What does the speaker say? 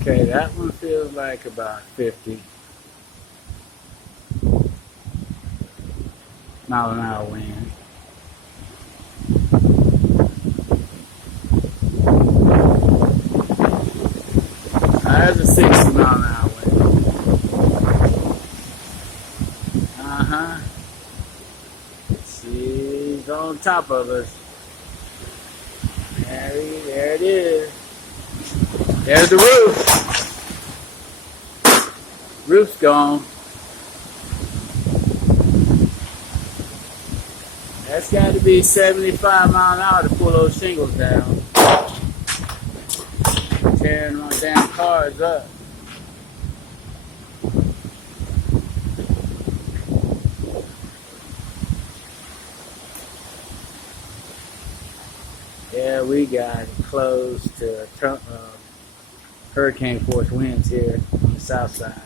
Okay, that one feels like about 50 mile an hour wind. That's a 60 mile an hour wind. Uh-huh. She's on top of us. There it is. There's the roof. Roof's gone. That's got to be 75 mile an hour to pull those shingles down. Tearing my damn cars up. Yeah, we got close to hurricane force winds here on the south side.